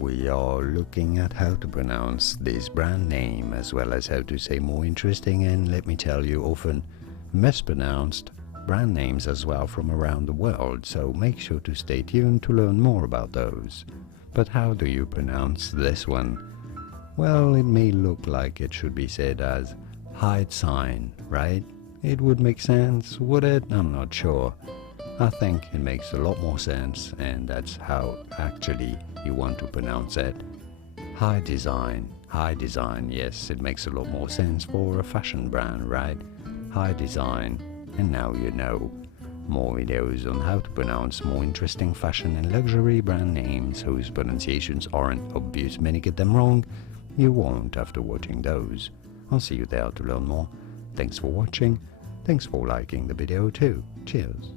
we are looking at how to pronounce this brand name as well as how to say more interesting and, let me tell you, often mispronounced brand names as well from around the world, so make sure to stay tuned to learn more about those. But how do you pronounce this one? Well, it may look like it should be said as Hidesign, right? It would make sense, would it? I'm not sure. I think it makes a lot more sense, and that's how actually you want to pronounce it. Hidesign, Hidesign, yes, it makes a lot more sense for a fashion brand, right? Hidesign, and now you know. More videos on how to pronounce more interesting fashion and luxury brand names whose pronunciations aren't obvious, many get them wrong. You won't after watching those. I'll see you there to learn more. Thanks for watching. Thanks for liking the video too. Cheers.